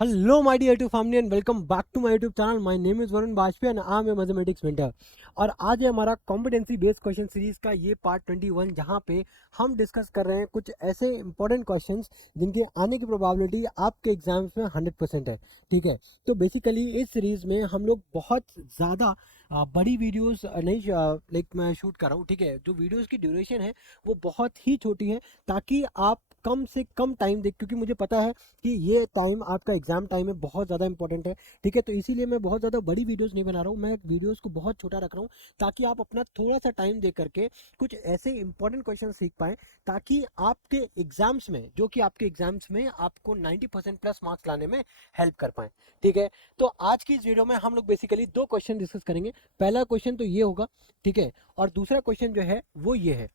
Hello, my dear YouTube family and welcome back to my YouTube channel. My name is Varun Bajpayee and I am a mathematics mentor. और आज है हमारा competency based question series का ये part 21 जहाँ पे हम discuss कर रहे हैं कुछ ऐसे इंपॉर्टेंट क्वेश्चंस जिनके आने की प्रोबेबिलिटी आपके एग्जाम्स में 100% है। ठीक है, तो बेसिकली इस सीरीज में हम लोग बहुत ज़्यादा बड़ी वीडियोस नहीं लाइक मैं शूट कर रहा हूँ। ठीक है, जो वीडियोस की ड्यूरेशन है वो बहुत ही छोटी है ताकि आप कम से कम टाइम देख, क्योंकि मुझे पता है कि ये टाइम आपका एग्जाम टाइम है, बहुत ज़्यादा इंपॉर्टेंट है। ठीक है, तो इसीलिए मैं बहुत ज़्यादा बड़ी वीडियोस नहीं बना रहा हूँ, मैं वीडियोस को बहुत छोटा रख रहा हूँ ताकि आप अपना थोड़ा सा टाइम दे करके कुछ ऐसे इंपॉर्टेंट क्वेश्चन सीख पाएँ ताकि आपके एग्जाम्स में, जो कि आपके एग्जाम्स में आपको 90% प्लस मार्क्स लाने में हेल्प कर पाएँ। ठीक है, तो आज की इस वीडियो में हम लोग बेसिकली दो क्वेश्चन डिस्कस करेंगे। पहला क्वेश्चन तो ये होगा, ठीक है, और दूसरा क्वेश्चन जो है वो ये है।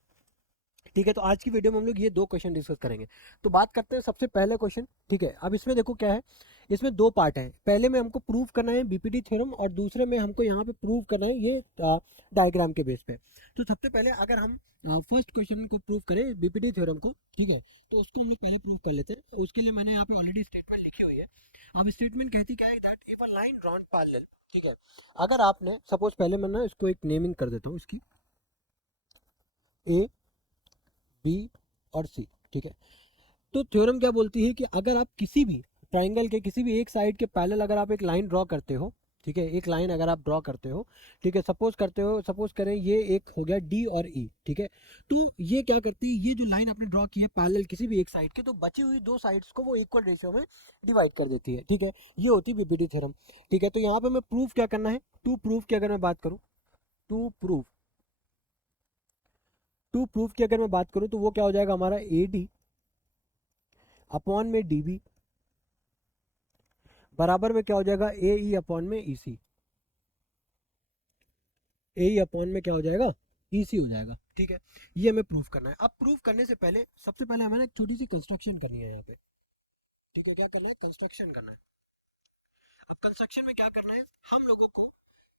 ठीक है, तो आज की वीडियो में हम लोग ये दो क्वेश्चन डिस्कस करेंगे। तो बात करते हैं सबसे पहले क्वेश्चन। ठीक है, अब इसमें देखो क्या है, इसमें दो पार्ट है। पहले में हमको प्रूव करना है बीपीटी थ्योरम और दूसरे में हमको यहाँ पे प्रूव करना है ये डायग्राम के बेस पे। तो सबसे पहले अगर हम फर्स्ट क्वेश्चन को प्रूव करें बीपीटी थ्योरम को, ठीक है, तो उसको हम लोग पहले प्रूव कर लेते हैं। उसके लिए मैंने यहाँ पे ऑलरेडी स्टेटमेंट लिखी हुई है। अब स्टेटमेंट कहती क्या है, that if a line drawn parallel, ठीक है, अगर आपने सपोज, पहले मैं ना इसको एक नेमिंग कर देता हूँ इसकी, ए बी और सी। ठीक है, तो थ्योरम क्या बोलती है कि अगर आप किसी भी ट्राइंगल के किसी भी एक साइड के पैरेलल अगर आप एक लाइन ड्रॉ करते हो, ठीक है, एक लाइन अगर आप ड्रॉ करते हो, ठीक है, सपोज करते हो, सपोज करें ये एक हो गया डी और ई, ठीक है, तो ये क्या करती है, ये जो लाइन आपने ड्रॉ की है पैरेलल किसी भी एक साइड के, तो बची हुई दो साइड्स को वो इक्वल रेशियो में डिवाइड कर देती है। ठीक है, ये होती है बीपीटी थ्योरम। ठीक है, तो यहाँ पे मैं प्रूफ क्या करना है, टू प्रूफ की अगर मैं बात करूँ, टू प्रूफ टू प्रूफ की अगर मैं बात करूँ तो वो क्या हो जाएगा हमारा, ए डी अपॉन में डी बी बराबर में क्या हो जाएगा, ए ई अपॉन में ई सी। ए ई अपॉन में क्या हो जाएगा, ई सी हो जाएगा। ठीक है, ये हमें प्रूफ करना है। अब प्रूफ करने से पहले सबसे पहले हमें ना एक छोटी सी कंस्ट्रक्शन करनी है यहाँ पे। ठीक है, क्या करना है, कंस्ट्रक्शन करना है। अब कंस्ट्रक्शन में क्या करना है, हम लोगों को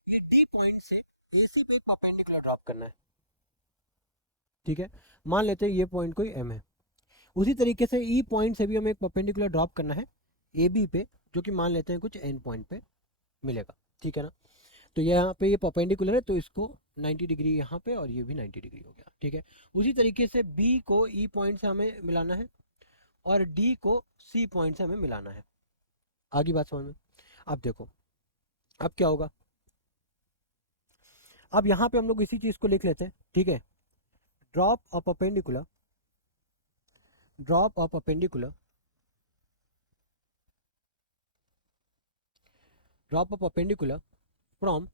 ये डी पॉइंट से ए सी पे एक परपेंडिकुलर ड्रॉप करना है। ठीक है, मान लेते हैं ये पॉइंट कोई एम है। उसी तरीके से ई पॉइंट से भी हमें एक परपेंडिकुलर ड्रॉप करना है ए बी पे, जो कि मान लेते हैं कुछ एन पॉइंट पे मिलेगा। ठीक है ना, तो यहाँ पे ये परपेंडिकुलर है तो इसको 90 डिग्री यहाँ पे और ये भी 90 डिग्री हो गया। ठीक है, उसी तरीके से बी को ई पॉइंट से हमें मिलाना है और डी को सी पॉइंट से हमें मिलाना है। आगे बात समझ में। अब देखो, अब क्या होगा, अब यहाँ पे हम लोग इसी चीज को लिख लेते हैं। ठीक है, drop a perpendicular, drop a perpendicular, drop a perpendicular from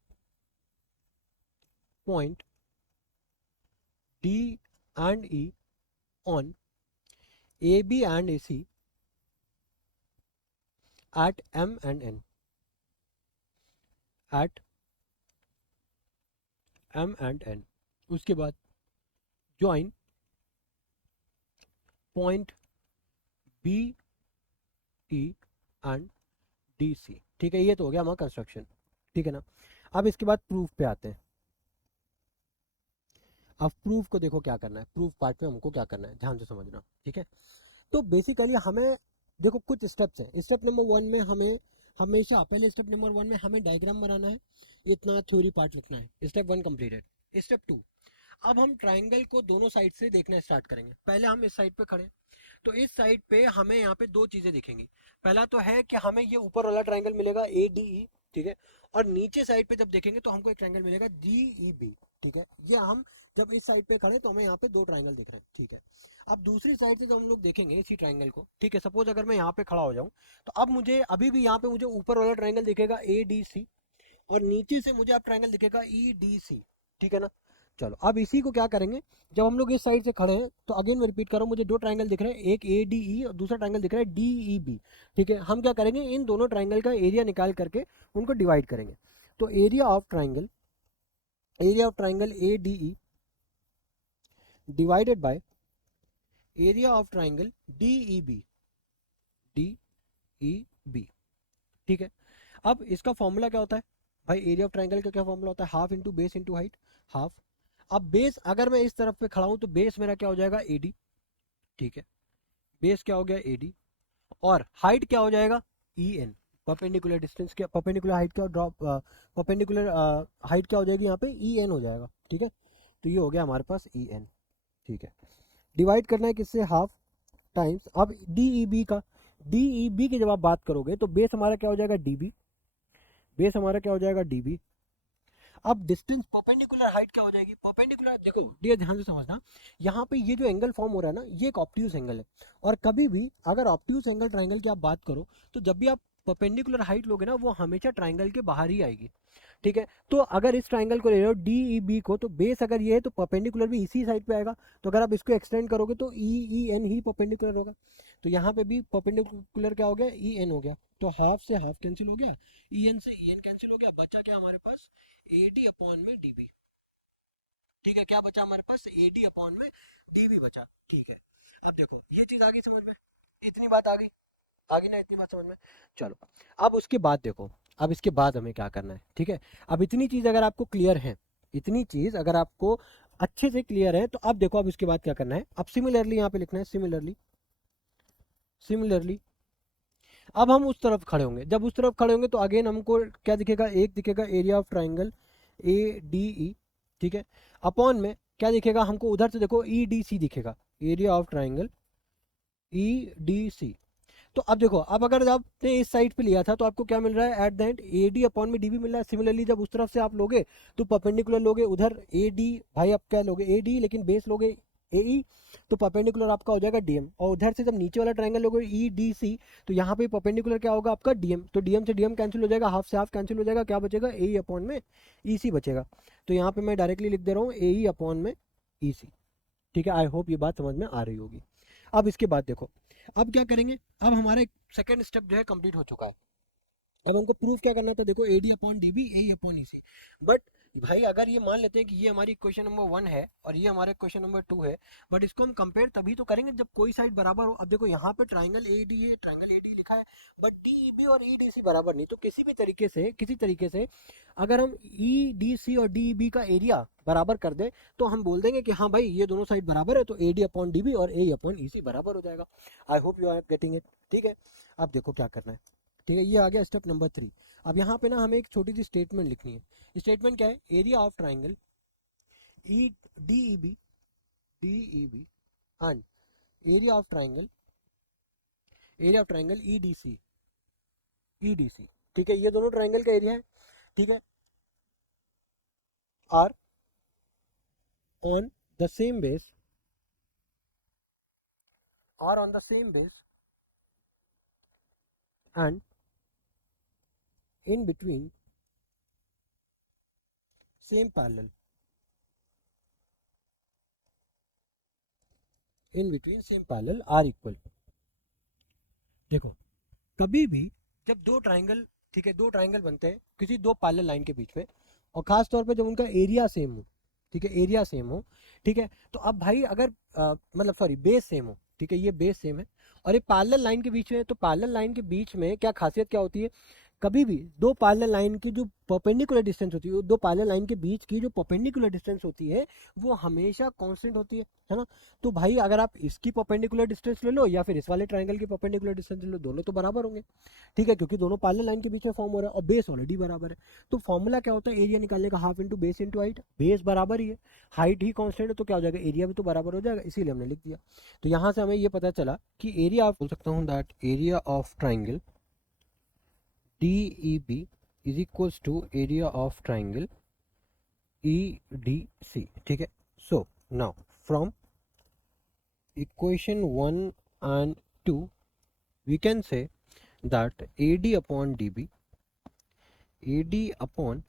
point D and E on A B and A C at m and n, at m and n। उसके बाद join point B E and D C. ठीक है, ये तो हो गया हमारा construction. ठीक है ना, अब इसके बाद प्रूफ पे आते हैं। अब प्रूफ को देखो क्या करना है, प्रूफ पार्ट में हमको क्या करना है, ध्यान से समझना। ठीक है, तो बेसिकली हमें देखो कुछ स्टेप्स हैं। स्टेप नंबर वन में हमें हमेशा, पहले स्टेप नंबर वन में हमें डायग्राम बनाना है, इतना थ्योरी पार्ट रखना है। Step one completed. Step two, अब हम ट्राइंगल को दोनों साइड से देखना स्टार्ट करेंगे। पहले हम इस साइड पे खड़े, तो इस साइड पे हमें यहाँ पे दो चीजें दिखेंगी। पहला तो है कि हमें ये ऊपर वाला ट्राइंगल मिलेगा ए डी ई, ठीक है, और नीचे साइड पे जब देखेंगे तो हमको एक ट्राइंगल मिलेगा डी ई बी। ठीक है, ये हम जब इस साइड पे खड़े तो हमें यहाँ पे दो ट्राइंगल दिख रहे हैं। ठीक है, अब दूसरी साइड से जब हम लोग देखेंगे इसी ट्राइंगल को, ठीक है, सपोज अगर मैं यहाँ पे खड़ा हो जाऊँ तो अब मुझे अभी भी यहाँ पे मुझे ऊपर वाला ट्राइंगल दिखेगा ए डी सी और नीचे से मुझे अब ट्राइंगल दिखेगा ई डी सी। ठीक है ना, चलो अब इसी को क्या करेंगे, जब हम लोग इस साइड से खड़े हैं तो अगेन मैं रिपीट कर रहा हूँ, मुझे दो ट्राइंगल दिख रहे हैं, एक ए डी ई और दूसरा ट्राइंगल दिख रहा है डी ई बी। ठीक है, हम क्या करेंगे, इन दोनों ट्राइंगल का एरिया निकाल करके उनको डिवाइड करेंगे। तो area of triangle A D E divided by area of triangle D E B, D E B. ठीक है, अब इसका फॉर्मूला क्या होता है भाई, एरिया ऑफ ट्राइंगल का क्या फॉर्मूला होता है, half into base into height, half. अब बेस अगर मैं इस तरफ पे खड़ा हूं तो बेस मेरा क्या हो जाएगा, एडी। ठीक है, बेस क्या हो गया, एडी, और हाइट क्या हो जाएगा, ई एन, परपेंडिकुलर डिस्टेंस क्या, परपेंडिकुलर हाइट क्या, ड्रॉप परपेंडिकुलर हाइट क्या हो जाएगी यहाँ पे, ई एन हो जाएगा। ठीक है, तो ये हो गया हमारे पास ई एन। ठीक है, डिवाइड करना है किससे, हाफ टाइम्स। अब डी ई बी का, डी ई बी की जब आप बात करोगे तो बेस हमारा क्या हो जाएगा, डी बी, बेस हमारा क्या हो जाएगा, डी बी। अब डिस्टेंस परपेंडिकुलर हाइट क्या हो जाएगी, परपेंडिकुलर, देखो ये ध्यान से समझना, यहाँ पे ये जो एंगल फॉर्म हो रहा है ना, ये एक ऑब्ट्यूज एंगल है। और कभी भी अगर ऑब्ट्यूज एंगल ट्राइंगल की आप बात करो, तो जब भी आप परपेंडिकुलर हाइट लोगे ना, वो हमेशा ट्राइंगल के बाहर ही आएगी। ठीक है, तो अगर इस ट्राइंगल को ले रहे हो डी ई बी को, तो बेस अगर ये है तो परपेंडिकुलर भी इसी साइड पे आएगा। तो अगर आप इसको एक्सटेंड करोगे तो ई ई एन ही परपेंडिकुलर होगा। तो यहाँ पे भी परपेंडिकुलर क्या हो गया, ई एन हो गया। तो हाफ से हाफ कैंसिल हो गया, ई एन से ई एन कैंसिल हो गया, बचा क्या हमारे पास, ए डी अपॉन में डी बी। ठीक है, क्या बचा हमारे पास, ए डी अपॉन में डी बी बचा। ठीक है, अब देखो ये चीज आ गई समझ में, इतनी बात आ गई ना, इतनी बात समझ में। चलो, अब उसके बाद देखो, अब इसके बाद हमें क्या करना है। ठीक है, अब इतनी चीज अगर आपको क्लियर है, इतनी चीज अगर आपको अच्छे से क्लियर है, तो अब देखो अब इसके बाद क्या करना है। अब सिमिलरली यहाँ पे लिखना है, सिमिलरली, सिमिलरली। अब हम उस तरफ खड़े होंगे, जब उस तरफ खड़े होंगे तो अगेन हमको क्या दिखेगा, एक दिखेगा area of triangle A D ई। ठीक है, अपॉन में क्या दिखेगा हमको, उधर से देखो ई डी सी दिखेगा, area of triangle E D C. तो अब देखो, अब अगर आपने इस साइड पे लिया था तो आपको क्या मिल रहा है, at the end A D upon में डी भी मिल रहा है। सिमिलरली जब उस तरफ से आप लोगे तो परपेंडिकुलर लोगे उधर ए डी, भाई आप क्या लोगे, ए डी, लेकिन बेस लोगे ए ई, तो परपेंडिकुलर आपका हो जाएगा डीएम। और उधर से जब नीचे वाला ट्राइंगल लोगे ई डी सी, तो यहाँ पे परपेंडिकुलर क्या होगा आपका, डीएम। तो डीएम से डीएम कैंसिल हो जाएगा, हाफ से हाफ कैंसिल हो जाएगा, क्या बचेगा, ए ई अपॉन में ई सी बचेगा। तो यहाँ पे मैं डायरेक्टली लिख दे रहा हूँ ए ई अपॉन में ई सी। ठीक है, आई होप ये बात समझ में आ रही होगी। अब इसके बाद देखो, अब क्या करेंगे, अब हमारा सेकंड स्टेप जो है कंप्लीट हो चुका है। अब हमको प्रूफ क्या करना था, देखो A D upon D B, A upon E C. But भाई अगर ये मान लेते हैं कि ये हमारी क्वेश्चन नंबर 1 है और ये हमारे क्वेश्चन नंबर 2 है, बट इसको हम कंपेयर तभी तो करेंगे जब कोई साइड बराबर हो। अब देखो यहाँ पे ट्राइंगल ए डी है, ट्राइंगल ए डी लिखा है, बट डी ई बी और ई डी सी बराबर नहीं। तो किसी भी तरीके से, किसी तरीके से अगर हम ई डी सी और डी ई बी का एरिया बराबर कर दे, तो हम बोल देंगे कि हाँ भाई ये दोनों साइड बराबर है, तो A D upon D B और ए अपॉन ई सी बराबर हो जाएगा। I hope you are getting it. ठीक है, अब देखो क्या करना है। ठीक है, ये आ गया स्टेप नंबर 3। अब यहाँ पे ना हमें एक छोटी सी स्टेटमेंट लिखनी है। स्टेटमेंट क्या है, area of triangle E D E B, D E B and area of triangle, area of triangle E D C, E D C. ठीक है, ये दोनों ट्राइंगल का एरिया है। ठीक है, are on the same base, are on the same base and in between same parallel, in between same parallel are equal. देखो, कभी भी जब दो ट्राइंगल, ठीक है, दो ट्राइंगल बनते हैं किसी दो पैरेलल लाइन के बीच में, और खास तौर पे जब उनका एरिया सेम हो, ठीक है, एरिया सेम हो, ठीक है, तो अब भाई अगर मतलब सॉरी बेस सेम हो, ठीक है, ये बेस सेम है और ये पैरेलल लाइन के बीच में है, तो पैरेलल लाइन के बीच में क्या खासियत क्या होती है, कभी भी दो पैरेलल लाइन की जो परपेंडिकुलर डिस्टेंस होती है, दो पैरेलल लाइन के बीच की जो परपेंडिकुलर डिस्टेंस होती है, वो हमेशा कांस्टेंट होती है ना। तो भाई अगर आप इसकी परपेंडिकुलर डिस्टेंस ले लो या फिर इस वाले ट्राइंगल की परपेंडिकुलर डिस्टेंस ले लो, दोनों तो बराबर होंगे। ठीक है, क्योंकि दोनों पैरेलल लाइन के बीच में फॉर्म हो रहा है और बेस ऑलरेडी बराबर है। तो फॉर्मूला क्या होता है, एरिया निकालने का, half into base into height. Base बराबर ही है, हाइट ही कांस्टेंट है, तो क्या हो जाएगा, एरिया भी तो बराबर हो जाएगा, इसीलिए हमने लिख दिया। तो यहाँ से हमें ये पता चला कि एरिया, आप बोल सकता हूँ that area of triangle DEB is equals to area of triangle EDC. ठीक है, so now from equation 1 and 2 we can say that AD upon DB, AD upon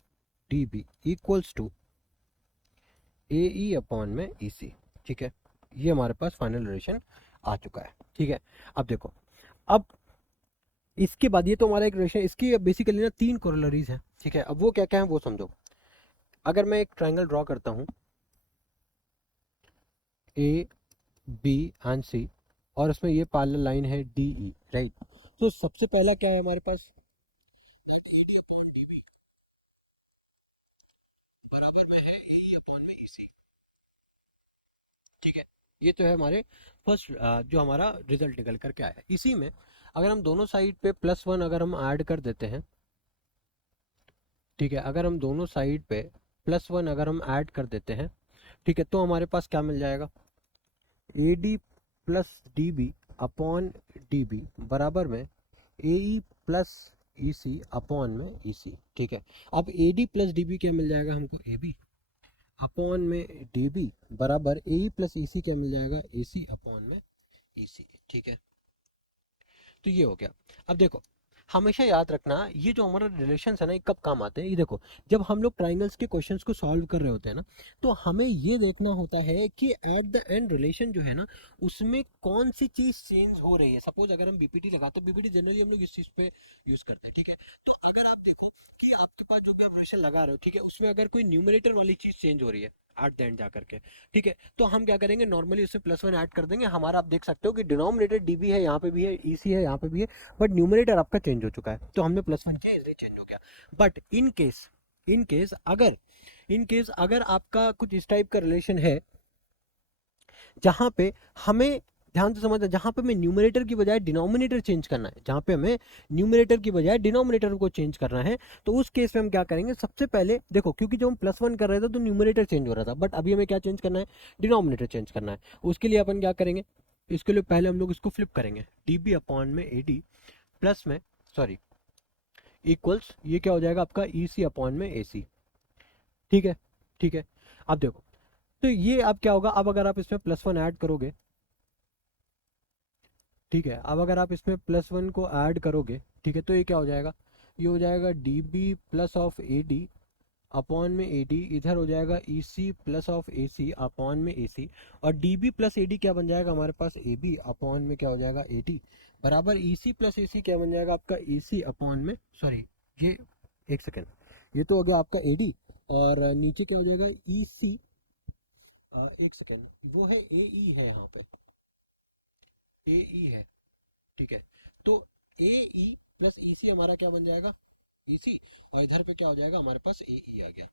DB equals to AE upon में EC। ठीक है, ये हमारे पास final relation आ चुका है। ठीक है, अब देखो, अब इसके बाद ये तो हमारा एक रिलेशन, इसकी बेसिकली ना 3 कोरोलरीज हैं। ठीक है, अब वो क्या क्या है वो समझो। अगर मैं एक ट्राइंगल ड्रॉ करता हूँ ए बी एंड सी, और उसमें ये पैरेलल लाइन है डी ई, राइट, तो सबसे पहला क्या है हमारे पास, A D upon D B बराबर में है ए ई अपॉन में ई सी। ठीक है, ये तो है हमारे फर्स्ट जो हमारा रिजल्ट निकल कर के आया। इसी में अगर हम दोनों साइड पे +1 अगर हम ऐड कर देते हैं, ठीक है, अगर हम दोनों साइड पे +1 अगर हम ऐड कर देते हैं, ठीक है, तो हमारे पास क्या मिल जाएगा, A D plus D B upon D B बराबर में ए ई प्लस ई सी अपॉन में ई सी। ठीक है, अब A D plus D B क्या मिल जाएगा हमको, ए बी अपॉन में डी बी बराबर ए ई प्लस ई सी क्या मिल जाएगा, ए सी अपॉन में ई सी। ठीक है, तो ये हो गया। अब देखो, हमेशा याद रखना ये जो हमारा रिलेशन है ना, ये कब काम आते हैं, ये देखो, जब हम लोग ट्राइंगल्स के क्वेश्चंस को सॉल्व कर रहे होते हैं ना, तो हमें ये देखना होता है कि एट द एंड रिलेशन जो है ना, उसमें कौन सी चीज चेंज हो रही है। सपोज अगर हम बीपीटी लगाते, तो बीपीटी जनरली हम लोग इस चीज पे यूज करते हैं। ठीक है, तो अगर आप देखो कि आपके पास जो भी आप रिलेशन लगा रहे हो, ठीक है, उसमें अगर कोई न्यूमरेटर वाली चीज चेंज हो रही है एट द एंड जा करके, ठीक है, तो हम क्या करेंगे, नॉर्मली उससे +1 ऐड कर देंगे। हमारा आप देख सकते हो कि डिनोमिनेटर डीबी है, यहाँ पे भी है, ईसी है, यहाँ पे भी है, बट न्यूमरेटर आपका चेंज हो चुका है, तो हमने +1 किया इसलिए चेंज हो गया। बट इन केस अगर आपका कुछ इस टाइप का रिलेशन है जहां पे हमें, ध्यान से समझना, जहां पे हमें न्यूमरेटर की बजाय डिनोमिनेटर चेंज करना है, जहां पे हमें न्यूमरेटर की बजाय डिनोमिनेटर को चेंज करना है, तो उस केस में हम क्या करेंगे, सबसे पहले देखो, क्योंकि जब हम +1 कर रहे थे तो न्यूमरेटर चेंज हो रहा था, बट अभी हमें क्या चेंज करना है, डिनोमिनेटर चेंज करना है। उसके लिए अपन क्या करेंगे, इसके लिए पहले हम लोग इसको फ्लिप करेंगे, डी बी अपॉन में ए डी प्लस में, सॉरी, इक्वल्स, ये क्या हो जाएगा आपका, ई सी अपॉन में ए सी। ठीक है, ठीक है, अब देखो, तो ये अब क्या होगा, अब अगर आप इसमें +1 ऐड करोगे, ठीक है, अब अगर आप इसमें +1 को ऐड करोगे, ठीक है, तो ये क्या हो जाएगा, ये हो जाएगा D B plus of A D upon में ए डी, इधर हो जाएगा E C plus of A C upon में ए सी, और D B plus A D क्या बन जाएगा हमारे पास, ए बी अपॉन में क्या हो जाएगा, ए डी बराबर ई सी प्लस ए सी क्या बन जाएगा आपका, ई सी अपॉन में, सॉरी, ये एक सेकेंड, ये तो हो गया आपका ए डी, और नीचे क्या हो जाएगा, ई सी, एक सेकेंड, वो है ए ई है, यहाँ पे ए ई है। ठीक है, तो ए ई प्लस ई सी हमारा क्या बन जाएगा, ई सी, और इधर पे क्या हो जाएगा हमारे पास, ए ई आ गया।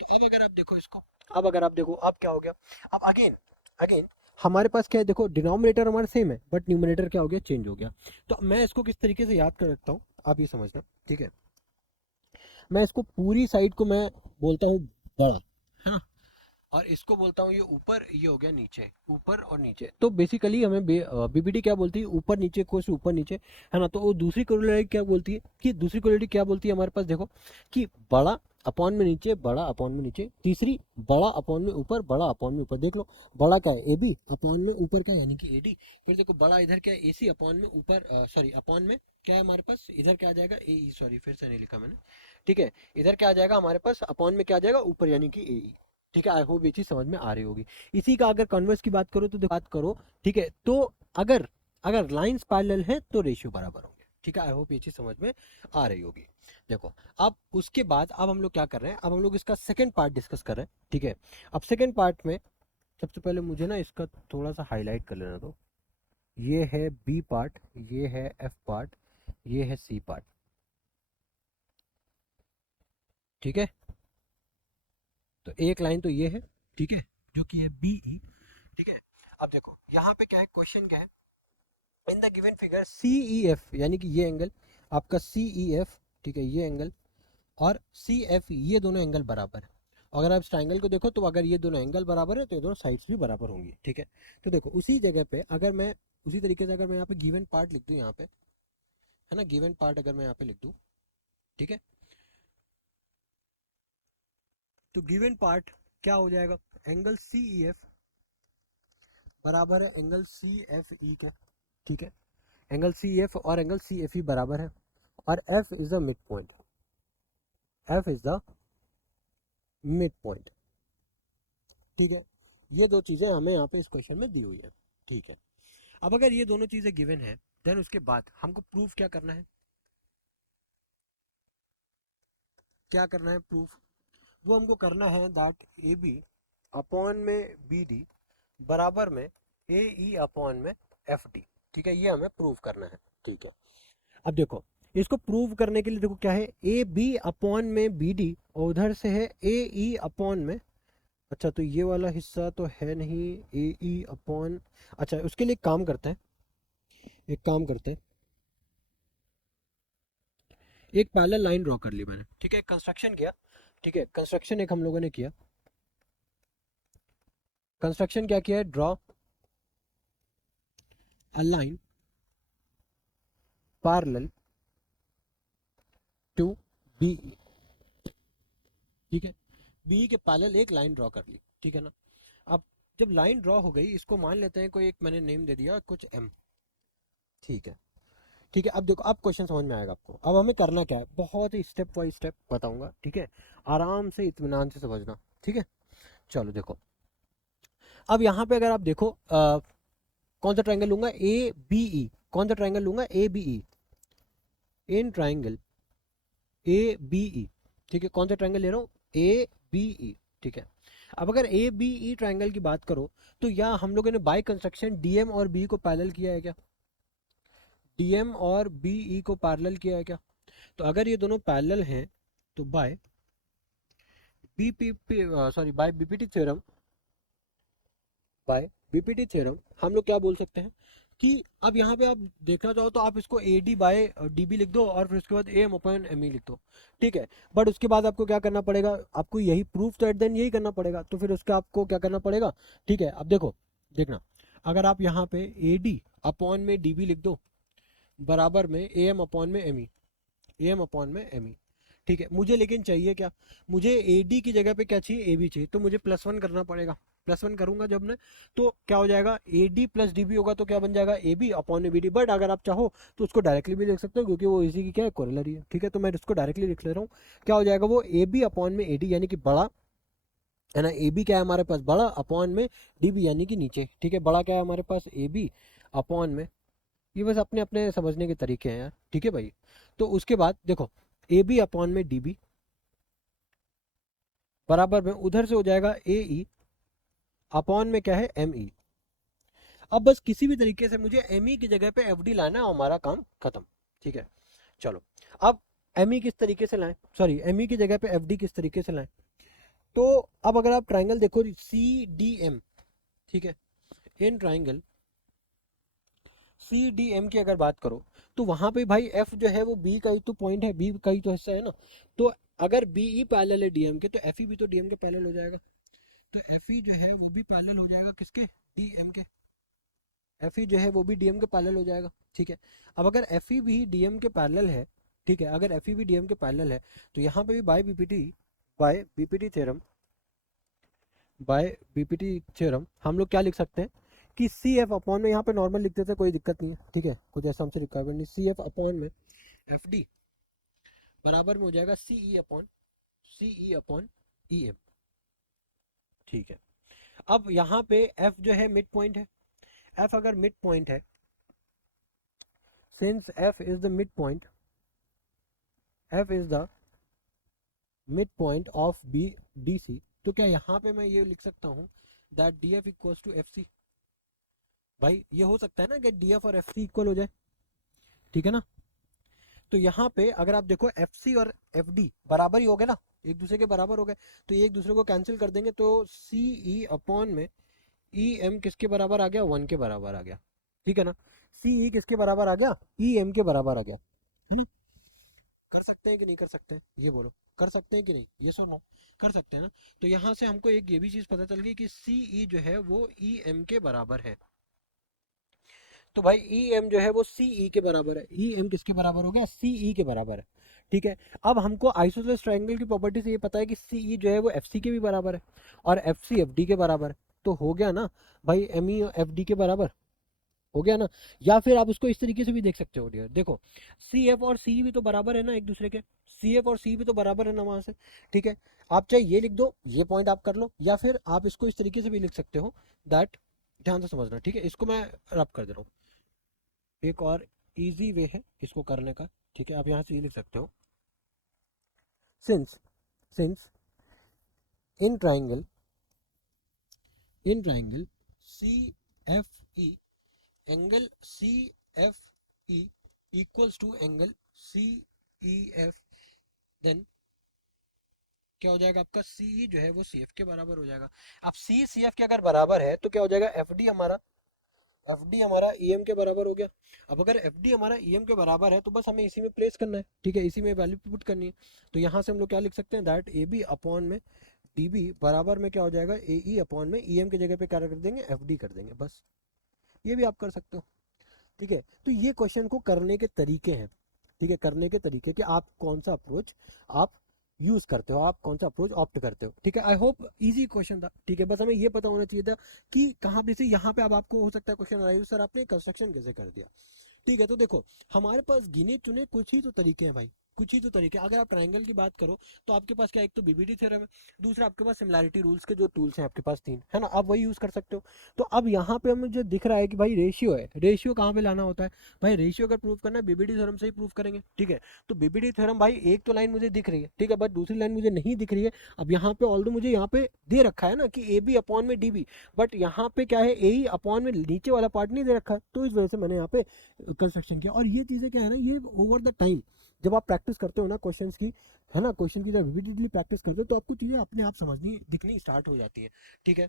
तो अब अगर आप देखो इसको, अब अगर आप देखो, अब क्या हो गया, अब अगेन अगेन हमारे पास क्या है, देखो, डिनोमिनेटर हमारा सेम है, बट न्यूमरेटर क्या हो गया, चेंज हो गया। तो मैं इसको किस तरीके से याद कर सकता हूँ, आप ये समझना। ठीक है, मैं इसको पूरी साइड को मैं बोलता हूँ बड़ा, है ना, और इसको बोलता हूँ ये ऊपर, ये हो गया नीचे, ऊपर और नीचे। तो बेसिकली हमें बीबीडी क्या बोलती है, ऊपर नीचे को से ऊपर नीचे, है ना। तो वो दूसरी कोरिलेटी क्या बोलती है, कि दूसरी कोरिलेटी क्या बोलती है हमारे पास, देखो, कि बड़ा अपॉन में नीचे, बड़ा अपॉन में नीचे, तीसरी बड़ा अपॉन में ऊपर, बड़ा अपॉन में ऊपर। देख लो, बड़ा क्या है, ए बी अपॉन में ऊपर क्या है, यानी कि ए डी। फिर देखो बड़ा इधर क्या है, ए सी अपॉन में ऊपर, सॉरी, अपॉन में क्या है हमारे पास, इधर क्या आ जाएगा, ए ई, सॉरी फिर से नहीं लिखा मैंने। ठीक है, इधर क्या आ जाएगा हमारे पास, अपॉन में क्या आ जाएगा, ऊपर, यानी कि ए ई। ठीक है, आई होप ये चीज समझ में आ रही होगी। इसी का अगर कन्वर्स की बात करो, तो बात करो, ठीक है, तो अगर अगर लाइंस पैरेलल है तो रेशियो बराबर होंगे। ठीक है, आई होप ये चीज समझ में आ रही होगी। देखो, अब उसके बाद अब हम लोग क्या कर रहे हैं, अब हम लोग इसका सेकंड पार्ट डिस्कस कर रहे हैं। ठीक है, अब सेकंड पार्ट में सबसे पहले मुझे ना इसका थोड़ा सा हाईलाइट कर लेना दो। ये है बी पार्ट, ये है एफ पार्ट, ये है सी पार्ट। ठीक है, तो एक लाइन तो ये है, ठीक है, जो कि है बी ई। ठीक है, अब देखो यहाँ पे क्या है, क्वेश्चन क्या है, in the given figure C E F, यानी कि ये एंगल आपका सी ई एफ, ठीक है, ये एंगल और सी एफ, ये दोनों एंगल बराबर है। अगर आप इस ट्राइंगल को देखो, तो अगर ये दोनों एंगल बराबर है, तो ये दोनों साइड्स भी बराबर होंगी। ठीक है, तो देखो उसी जगह पे अगर मैं, उसी तरीके से अगर मैं यहाँ पे गिवन पार्ट लिख दूँ, यहाँ पे, है ना, गिवन पार्ट अगर मैं यहाँ पे लिख दूँ, ठीक है, तो गिवन पार्ट क्या हो जाएगा, एंगल सी ई एफ बराबर है एंगल सी एफ ई के। ठीक है, एंगल सी एफ और एंगल सी एफ ई बराबर है, और F is the mid point, F is the mid point. ठीक है, ये दो चीजें हमें यहाँ पे इस क्वेश्चन में दी हुई है। ठीक है, अब अगर ये दोनों चीजें गिवन है, देन उसके बाद हमको प्रूफ क्या करना है, क्या करना है प्रूफ, वो हमको करना है दैट ए बी अपॉन में बी डी बराबर में ए ई अपॉन में एफ डी। ठीक है, ये हमें प्रूव करना है। ठीक है, अब देखो, इसको प्रूव करने के लिए देखो क्या है, ए बी अपॉन में बी डी, और उधर से है ए ई अपॉन में, अच्छा तो ये वाला हिस्सा तो है नहीं, ए ई अपॉन, अच्छा उसके लिए एक काम करते हैं, एक काम करते हैं, एक पैरेलल लाइन ड्रॉ कर ली मैंने, ठीक है, कंस्ट्रक्शन किया, ठीक है, कंस्ट्रक्शन एक हम लोगों ने किया, कंस्ट्रक्शन क्या किया है, draw a line parallel to BE, ठीक है, बीई के पैरेलल एक लाइन ड्रॉ कर ली, ठीक है ना। अब जब लाइन ड्रॉ हो गई, इसको मान लेते हैं कोई एक मैंने नेम दे दिया कुछ एम, ठीक है, ठीक है। अब देखो, अब क्वेश्चन समझ में आएगा आपको। अब हमें करना क्या है, बहुत ही स्टेप बाय स्टेप बताऊंगा, ठीक है, आराम से इत्मीनान से समझना, ठीक है। चलो देखो, अब यहाँ पे अगर आप देखो कौन सा ट्रायंगल लूंगा, ए बी ई, कौन सा ट्रायंगल लूंगा, A B E, in triangle A B E, ठीक है, कौन सा ट्रायंगल ले रहा हूँ, ए बी ई, ठीक है। अब अगर ए बी ई ट्रायंगल की बात करो, तो या हम लोगों ने बाय कंस्ट्रक्शन डीएम और बी को पैरेलल किया है क्या, डीएम और बीई को पैरेलल किया है क्या। तो अगर ये दोनों पैरेलल हैं, तो by BPP, sorry by BPT theorem, by BPT theorem हम लोग क्या बोल सकते हैं कि अब यहाँ पे आप देखना चाहो तो आप इसको A D by D B लिख दो और फिर उसके बाद A M upon M E लिख दो, ठीक है। बट उसके बाद आपको क्या करना पड़ेगा, आपको यही प्रूफ तो एट देन यही करना पड़ेगा, तो फिर उसका आपको क्या करना पड़ेगा, ठीक है। अब देखो, देखना, अगर आप यहाँ पे ए डी अपॉन में डी बी लिख दो, बराबर में ए एम अपॉन में M E, A M upon में एम ई, ठीक है। मुझे लेकिन चाहिए क्या, मुझे ए डी की जगह पे क्या चाहिए, ए बी चाहिए, तो मुझे प्लस वन करना पड़ेगा। प्लस वन करूंगा जब मैं, तो क्या हो जाएगा, A D plus D B होगा, तो क्या बन जाएगा, ए बी अपॉन में बी डी। बट अगर आप चाहो तो उसको डायरेक्टली भी लिख सकते हो, क्योंकि वो इसी की क्या है, कोरिलरी है, ठीक है। तो मैं इसको डायरेक्टली लिख ले रहा हूँ, क्या हो जाएगा वो, ए बी अपॉन में ए डी यानी कि बड़ा, है ना, ए बी क्या है हमारे पास, बड़ा, अपॉन में डी बी यानी कि नीचे, ठीक है। बड़ा क्या है हमारे पास, ए बी अपॉन में, ये बस अपने अपने समझने के तरीके हैं यार, ठीक है भाई। तो उसके बाद देखो, ए बी अपॉन में डी बी बराबर में उधर से हो जाएगा ए ई अपॉन में क्या है, एम ई। अब बस किसी भी तरीके से मुझे एम ई की जगह पे एफ डी लाना है और हमारा काम खत्म, ठीक है। चलो, अब एम ई किस तरीके से लाएं, सॉरी एम ई की जगह पे एफ डी किस तरीके से लाएं। तो अब अगर आप ट्राइंगल देखो सी डी एम, ठीक है, in triangle C D M की अगर बात करो, तो वहां पे भाई एफ जो है वो बी का ही तो पॉइंट है, बी का ही तो हिस्सा है ना। तो अगर बी ई पैरेलल है डीएम के, तो एफ ई भी तो डीएम के पैरेलल हो जाएगा। तो एफ ई जो है वो भी पैरेलल हो जाएगा किसके, डीएम के, एफ ई जो है वो भी डीएम के पैरेलल हो जाएगा, ठीक है। अब अगर एफ ई भी डीएम के पैरेलल है, ठीक है, अगर एफ ई भी डीएम के पैरेलल है, तो यहाँ पे भी by BPT theorem, by BPT theorem हम लोग क्या लिख सकते हैं कि सी एफ अपॉन में, यहाँ पे नॉर्मल लिख देते हैं, कोई दिक्कत नहीं है, ठीक है, कुछ ऐसा हमसे रिक्वायरमेंट नहीं, सी एफ अपॉन में एफ डी बराबर में हो जाएगा सी ई अपॉन ई एम, ठीक है। अब यहाँ पे एफ जो है मिड पॉइंट है, एफ अगर मिड पॉइंट है, since F is the mid point, F is the mid point of B D C, तो क्या यहाँ पे मैं ये लिख सकता हूँ that D F equals to F C. भाई ये हो सकता है ना कि डी एफ और एफ सी इक्वल हो जाए, ठीक है ना। तो यहाँ पे अगर आप देखो एफ सी और एफ डी बराबर ही हो गए ना, एक दूसरे के बराबर हो गए, तो एक दूसरे को कैंसिल कर देंगे, तो सी ई अपॉन में ई एम किसके बराबर आ गया, वन के बराबर आ गया, ठीक है ना। सी ई किसके बराबर आ गया, ई एम के बराबर आ गया, है नी? कर सकते हैं कि नहीं कर सकते हैं, ये बोलो, कर सकते हैं कि नहीं, ये सुनो, कर सकते हैं ना। तो यहाँ से हमको एक ये भी चीज पता चल गई कि सी ई जो है वो ई एम के बराबर है। तो भाई ई एम जो है वो सी ई के बराबर है, ई एम किसके बराबर हो गया, सी ई के बराबर है, ठीक है। अब हमको आइसोसेलेस ट्रायंगल की प्रॉपर्टी से ये पता है कि सी ई जो है वो एफ सी के भी बराबर है और एफ सी एफ डी के बराबर है, तो हो गया ना भाई, एम ई एफ डी के बराबर हो गया ना। या फिर आप उसको इस तरीके से भी देख सकते हो डियर, देखो सी एफ और सी भी तो बराबर है ना एक दूसरे के, सी एफ और सी भी तो बराबर है ना वहां से, ठीक है। आप चाहे ये लिख दो, ये पॉइंट आप कर लो, या फिर आप इसको इस तरीके से भी लिख सकते हो दैट, ध्यान से समझना, ठीक है, इसको मैं रब कर दे रहा हूँ, एक और इजी वे है इसको करने का, ठीक है। आप यहाँ से ये लिख सकते हो, since since in triangle C F E, angle C F E equals to angle C E F, then क्या हो जाएगा आपका, सी ई जो है वो सी एफ के बराबर हो जाएगा। अब सी सी एफ के अगर बराबर है तो क्या हो जाएगा, एफ डी हमारा एफ डी हमारा ई एम के बराबर हो गया। अब अगर एफ डी हमारा ई एम के बराबर है तो बस हमें इसी में प्लेस करना है, ठीक है, इसी में वैल्यू पुट करनी है। तो यहाँ से हम लोग क्या लिख सकते हैं, दैट ए बी अपॉन में डी बी बराबर में क्या हो जाएगा, ए ई अपॉन में ई एम की जगह पे क्या कर देंगे, एफ डी कर देंगे, बस। ये भी आप कर सकते हो, ठीक है। तो ये क्वेश्चन को करने के तरीके हैं, ठीक है, करने के तरीके कि आप कौन सा अप्रोच आप यूज करते हो, आप कौन सा अप्रोच ऑप्ट करते हो, ठीक है। आई होप इजी क्वेश्चन था, ठीक है, बस हमें ये पता होना चाहिए था कि कहाँ पे से यहाँ पे अब आपको हो सकता है क्वेश्चन आया सर आपने कंस्ट्रक्शन कैसे कर दिया, ठीक है। तो देखो हमारे पास गिने चुने कुछ ही तो तरीके हैं भाई, कुछ ही तो तरीके। अगर आप ट्रायंगल की बात करो तो आपके पास क्या, एक तो बीबीडी थ्योरम है, दूसरा आपके पास सिमिलैरिटी रूल्स के जो टूल्स हैं आपके पास तीन, है ना, आप वही यूज कर सकते हो। तो अब यहाँ पे हमें जो दिख रहा है कि भाई रेशियो है, रेशियो कहाँ पे लाना होता है भाई, रेशियो अगर प्रूव करना है बीबीडी थ्योरम से ही प्रूव करेंगे, ठीक है। तो बीबीडी थ्योरम भाई एक तो लाइन मुझे दिख रही है, ठीक है, बट दूसरी लाइन मुझे नहीं दिख रही है। अब यहाँ पे ऑल्दो मुझे यहाँ पे दे रखा है ना कि ए बी अपॉन में डी बी, बट यहाँ पे क्या है, ए ई अपॉन में नीचे वाला पार्ट नहीं दे रखा है, तो इस वजह से मैंने यहाँ पे कंस्ट्रक्शन किया। और ये चीज़ें क्या है ना, ये ओवर द टाइम जब आप प्रैक्टिस करते हो ना क्वेश्चंस की, है ना, क्वेश्चन की जब रिपीटेडली प्रैक्टिस करते हो तो आपको चीज़ें अपने आप समझनी दिखनी स्टार्ट हो जाती है, ठीक है।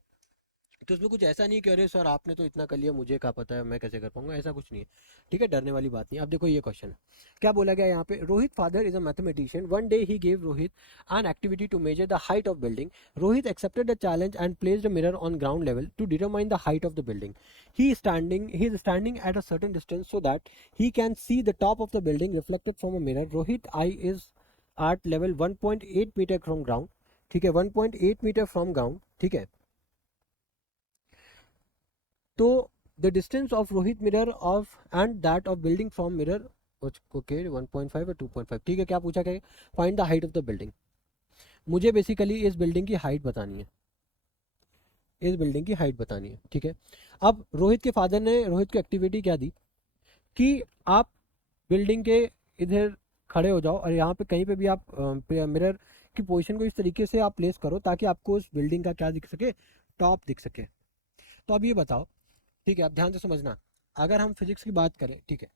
तो इसमें कुछ ऐसा नहीं कि अरे सर आपने तो इतना कर लिया, मुझे क्या पता है, मैं कैसे कर पाऊंगा, ऐसा कुछ नहीं है, ठीक है, डरने वाली बात नहीं। अब देखो ये क्वेश्चन है, क्या बोला गया यहाँ पे, Rohit father is a mathematician, one day he gave Rohit an activity to measure the height of building. Rohit accepted the challenge and placed a mirror on ground level to determine the height of the building. He is standing at a certain distance so that he can see the top of the building reflected from a mirror. Rohit eye is at level 1.8 meter from ground, ठीक है, 1.8 metre from ground, ठीक है। तो the distance of Rohit mirror of and that of building from mirror, okay 1.5 और 2.5, ठीक है। क्या पूछा गया, find the height of the building. मुझे बेसिकली इस बिल्डिंग की हाइट बतानी है, इस बिल्डिंग की हाइट बतानी है, ठीक है। अब रोहित के फादर ने रोहित की एक्टिविटी क्या दी कि आप बिल्डिंग के इधर खड़े हो जाओ और यहाँ पे कहीं पे भी आप मिरर की पोजीशन को इस तरीके से आप प्लेस करो ताकि आपको उस बिल्डिंग का क्या दिख सके, टॉप दिख सके। तो अब ये बताओ, ठीक है, अब ध्यान से समझना, अगर हम फिजिक्स की बात करें, ठीक है,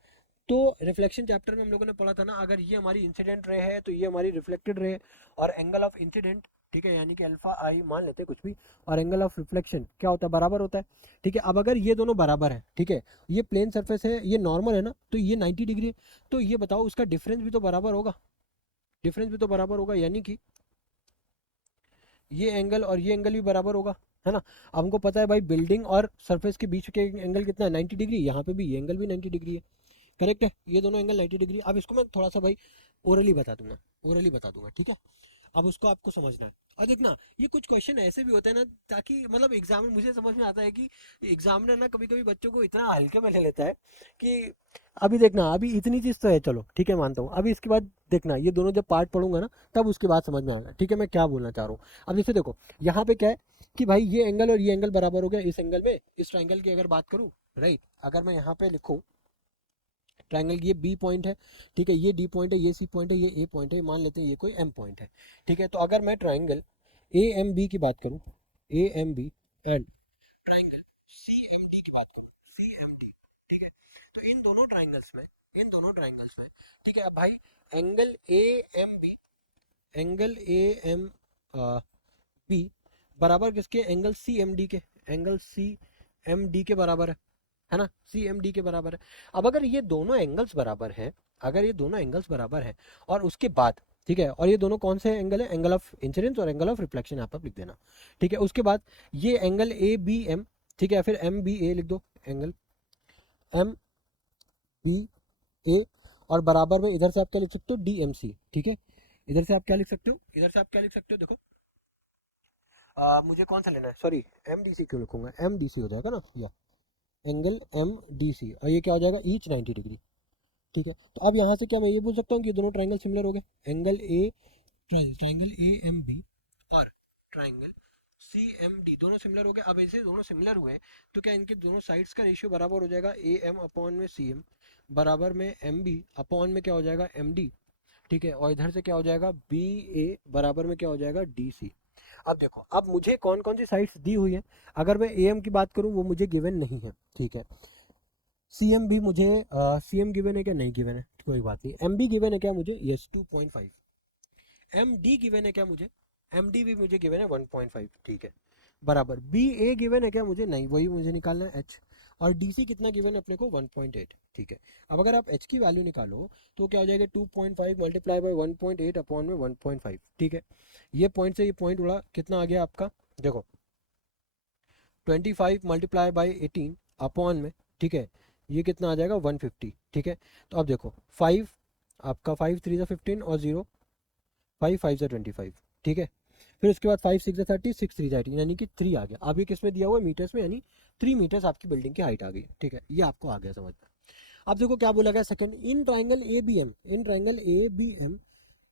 तो रिफ्लेक्शन चैप्टर में हम लोगों ने पढ़ा था ना, अगर ये हमारी इंसिडेंट रे है तो ये हमारी रिफ्लेक्टेड रे, और एंगल ऑफ इंसिडेंट, ठीक है, यानी कि अल्फा आई मान लेते हैं कुछ भी, और एंगल ऑफ रिफ्लेक्शन क्या होता है, बराबर होता है, ठीक है। अब अगर ये दोनों बराबर है, ठीक है, ये प्लेन सरफेस है, ये नॉर्मल है ना, तो ये 90 डिग्री है, तो ये बताओ उसका डिफरेंस भी तो बराबर होगा, डिफरेंस भी तो बराबर होगा, यानी कि ये एंगल और ये एंगल भी बराबर होगा, है ना। अब हमको पता है भाई बिल्डिंग और सरफेस के बीच के एंगल कितना है, 90 डिग्री, यहाँ पे भी ये एंगल भी 90 डिग्री है, करेक्ट है, ये दोनों एंगल 90 डिग्री। अब इसको मैं थोड़ा सा भाई ओरली बता दूंगा, ओरली बता दूंगा, ठीक है। अब उसको आपको समझना है, और देखना ये कुछ क्वेश्चन ऐसे भी होते हैं ना, ताकि मतलब एग्जाम में मुझे समझ में आता है कि एग्जामिनर ना कभी कभी बच्चों को इतना हल्के में ले लेता है कि अभी देखना, अभी इतनी चीज तो है, चलो ठीक है मानता हूँ, अभी इसके बाद देखना ये दोनों जब पार्ट पढ़ूंगा ना तब उसके बाद समझ में आएगा, ठीक है, मैं क्या बोलना चाह रहा हूँ। अब जैसे देखो यहाँ पे क्या है कि भाई ये एंगल और ये एंगल बराबर हो गया, इस एंगल में, इस ट्राइंगल की अगर बात करूँ, राइट, अगर मैं यहाँ पे लिखूँ ट्रायंगल, ये बी पॉइंट है, ठीक है, ये डी पॉइंट है, ये सी पॉइंट है, ये ए पॉइंट है, मान लेते हैं ये कोई एम पॉइंट है, ठीक है। तो अगर मैं ट्रायंगल ए एम बी की बात करूं, A M B and triangle C M D की बात करूं, सी एम डी, ठीक है, तो इन दोनों ट्रायंगल्स में, ठीक है, अब भाई angle A M B, angle A M B बराबर किसके, एंगल सी एम डी के, एंगल सी एम डी के बराबर है ना, सी एम डी के बराबर है। अब अगर ये दोनों एंगल्स बराबर हैं, अगर ये दोनों एंगल्स बराबर हैं और उसके बाद, ठीक है, और ये दोनों कौन से एंगल है, एंगल ऑफ इंसिडेंस और एंगल ऑफ रिफ्लेक्शन, यहाँ पर लिख देना, ठीक है। उसके बाद ये एंगल ए बी एम, ठीक है, फिर एम बी ए लिख दो, एंगल एम बी ए, और बराबर में इधर से आप क्या लिख सकते हो, डी एम सी, ठीक है। इधर से आप क्या लिख सकते हो, इधर से आप क्या लिख सकते हो, देखो मुझे कौन सा लेना है, सॉरी एम डी सी क्यों लिखूंगा, एम डी सी हो जाएगा ना, या एंगल एम डी सी, और ये क्या हो जाएगा, ईच 90 डिग्री, ठीक है। तो अब यहाँ से क्या मैं ये बोल सकता हूँ कि ये दोनों ट्राइंगल सिमिलर हो गए, angle A, triangle A M B और ट्राइंगल सी एम डी दोनों सिमिलर हो गए। अब ऐसे दोनों सिमिलर हुए तो क्या इनके दोनों साइड्स का रेशियो बराबर हो जाएगा, ए एम अपॉन में सी एम बराबर में एम बी अपॉन में क्या हो जाएगा, एम डी, ठीक है, और इधर से क्या हो जाएगा, बी ए बराबर में क्या हो जाएगा, डी सी। अब देखो अब मुझे कौन कौन सी साइड्स दी हुई है, अगर मैं ए एम की बात करूँ वो मुझे गिवन नहीं है, ठीक है। सी एम भी मुझे, सी एम गिवन है क्या, नहीं गिवन है, कोई बात नहीं। एम बी गिवन है क्या मुझे, यस 2.5। एम डी गिवन है क्या मुझे, एम डी भी मुझे गिवन है 1.5, ठीक है, बराबर। बी ए गिवन है क्या मुझे, नहीं, वही मुझे निकालना है एच, और DC कितना गिवन है अपने को 1.8, ठीक है। अब अगर आप H की वैल्यू निकालो तो क्या हो जाएगा 2.5 मल्टीप्लाई बाई 1.8 अपॉन में 1.5, ठीक है। ये पॉइंट से ये पॉइंट उड़ा, कितना आ गया आपका, देखो 25 मल्टीप्लाई बाई 18 अपॉन में, ठीक है, ये कितना आ जाएगा 150, ठीक है। तो अब देखो 5 आपका 5 3 15 और 0 5 5 से 25, ठीक है। फिर उसके बाद 5 6 30 6 3 18 यानी कि 3 आ गया। अब ये किस में दिया हुआ है, मीटर्स में, यानी 3 मीटर्स आपकी बिल्डिंग की हाइट आ गई, ठीक है। ये आपको आ गया समझ में। अब देखो क्या बोला गया second, in triangle A B M, in triangle A B M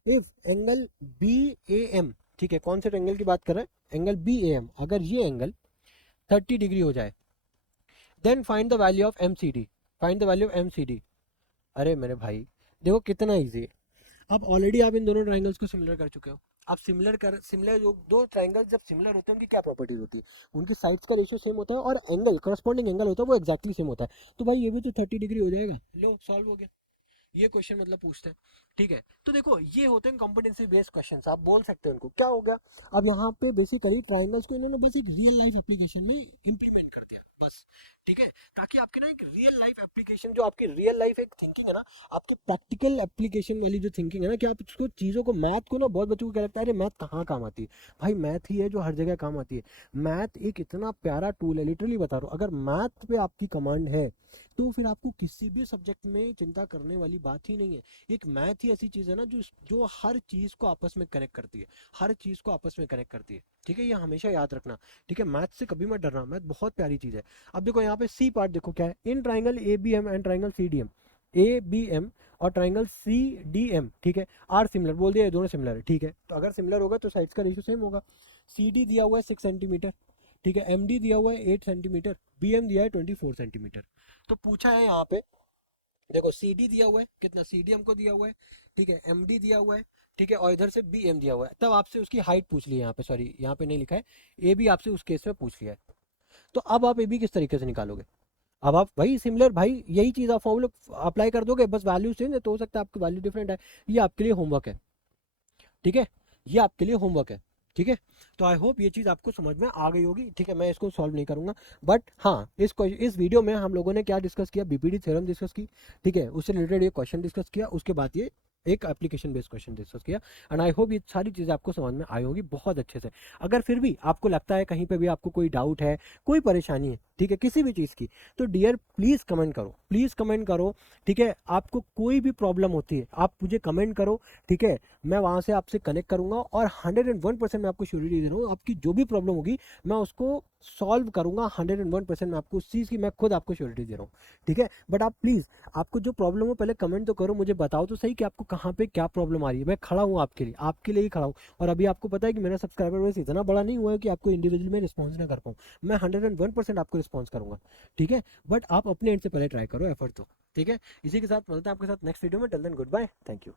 if angle B A M, ठीक है, कौन से ट्राइंगल की बात कर रहे हैं, एंगल बी ए एम, अगर ये एंगल 30 डिग्री हो जाए, then find the value of M C D, find the value of M C D. अरे मेरे भाई देखो कितना ईजी है। अब ऑलरेडी आप इन दोनों ट्राइंगल्स को सिमिलर कर चुके हो। आप सिमिलर जो दो ट्राइंगल्स जब सिमिलर होते हैं उनकी क्या प्रॉपर्टीज होती है, उनकी साइड्स का रेशियो सेम होता है और एंगल करस्पॉन्डिंग एंगल होता है वो एक्जैक्टली सेम होता है। तो भाई ये भी तो 30 डिग्री हो जाएगा, लो सॉल्व हो गया। ये क्वेश्चन मतलब पूछते हैं, ठीक है। तो देखो ये होते हैं कॉम्पिटेंसी बेस्ड क्वेश्चंस, आप बोल सकते हैं उनको, क्या हो गया। अब यहाँ पे बेसिकली ट्राइंगल्स को इन्होंने बेसिक रियल लाइफ एप्लीकेशन में इंप्लीमेंट कर दिया बस, ठीक है। ताकि आपके ना एक रियल लाइफ एप्लीकेशन, जो आपकी रियल लाइफ एक थिंकिंग है ना, आपके प्रैक्टिकल एप्लीकेशन वाली जो थिंकिंग है ना, कि आप उसको चीज़ों को, मैथ को ना, बहुत बच्चों को क्या लगता है अरे मैथ कहाँ काम आती है, भाई मैथ ही है जो हर जगह काम आती है। मैथ एक इतना प्यारा टूल है, लिटरली बता रहा हूँ, अगर मैथ पे आपकी कमांड है तो फिर आपको किसी भी सब्जेक्ट में चिंता करने वाली बात ही नहीं है। एक मैथ ही ऐसी चीज़ है ना जो जो हर चीज़ को आपस में कनेक्ट करती है, हर चीज़ को आपस में कनेक्ट करती है, ठीक है। ये हमेशा याद रखना, ठीक है। मैथ से कभी मत डरना, मैथ बहुत प्यारी चीज़ है। अब देखो यहाँ पे सी पार्ट देखो क्या है, in triangle A B M and triangle C D M, A B M और ट्राइंगल सी डी एम, ठीक है, आर सिमिलर बोल दिया, ये दोनों सिमिलर है, ठीक है। तो अगर सिमिलर होगा तो साइड्स का रेशियो सेम होगा। सी डी दिया हुआ है 6 सेंटीमीटर, ठीक है, एम डी दिया हुआ है 8 सेंटीमीटर, बी एम दिया है 24 सेंटीमीटर। तो पूछा है यहाँ पे, देखो सी डी दिया हुआ है कितना, सी डी हमको दिया हुआ है, ठीक है, एम डी दिया हुआ है, ठीक है, और इधर से बी एम दिया हुआ है। तब आपसे उसकी हाइट पूछ ली है यहाँ पे, सॉरी यहाँ पे नहीं लिखा है, ए बी आपसे उस केस में पूछ लिया है। तो अब आप ए बी किस तरीके से निकालोगे, अब आप वही सिमिलर, भाई यही चीज़ आप फॉर्मूला अप्लाई कर दोगे, बस वैल्यू चेंज है तो हो सकता है आपकी वैल्यू डिफरेंट है। ये आपके लिए होमवर्क है, ठीक है, ये आपके लिए होमवर्क है, ठीक है। तो आई होप ये चीज़ आपको समझ में आ गई होगी, ठीक है। मैं इसको सॉल्व नहीं करूंगा, बट हाँ इस वीडियो में हम लोगों ने क्या डिस्कस किया, बीपीडी थ्योरम डिस्कस की, ठीक है, उससे रिलेटेड ये क्वेश्चन डिस्कस किया, उसके बाद ये एक एप्लीकेशन बेस्ड क्वेश्चन डिस्कस किया। एंड आई होप ये सारी चीज़ें आपको समझ में आई होगी बहुत अच्छे से। अगर फिर भी आपको लगता है कहीं पे भी आपको कोई डाउट है, कोई परेशानी है, ठीक है, किसी भी चीज़ की, तो डियर प्लीज़ कमेंट करो, प्लीज़ कमेंट करो, ठीक है। आपको कोई भी प्रॉब्लम होती है आप मुझे कमेंट करो, ठीक है, मैं वहाँ से आपसे कनेक्ट करूँगा और 101% मैं आपको श्योरिटी दे रहा हूँ, आपकी जो भी प्रॉब्लम होगी मैं उसको सॉल्व करूँगा 101%। मैं आपको उस चीज़ की मैं खुद आपको श्योरिटी दे रहा हूँ, ठीक है। बट आप प्लीज़, आपको जो प्रॉब्लम हो पहले कमेंट तो करो, मुझे बताओ तो सही कि आपको कहाँ पे क्या प्रॉब्लम आ रही है। मैं खड़ा हूँ आपके लिए ही खड़ा हूँ। और अभी आपको पता है कि मेरा सब्सक्राइबर बेस इतना बड़ा नहीं हुआ है कि आपको इंडिविजुअली में रिस्पॉन्स ना कर पाऊँ। मैं 101% आपको रिस्पॉन्स करूँगा, ठीक है। बट आप अपने एंड से पहले ट्राई करो एफर्ट तो, ठीक है। इसी के साथ मिलते हैं आपके साथ नेक्स्ट वीडियो में, till then good bye, thank you.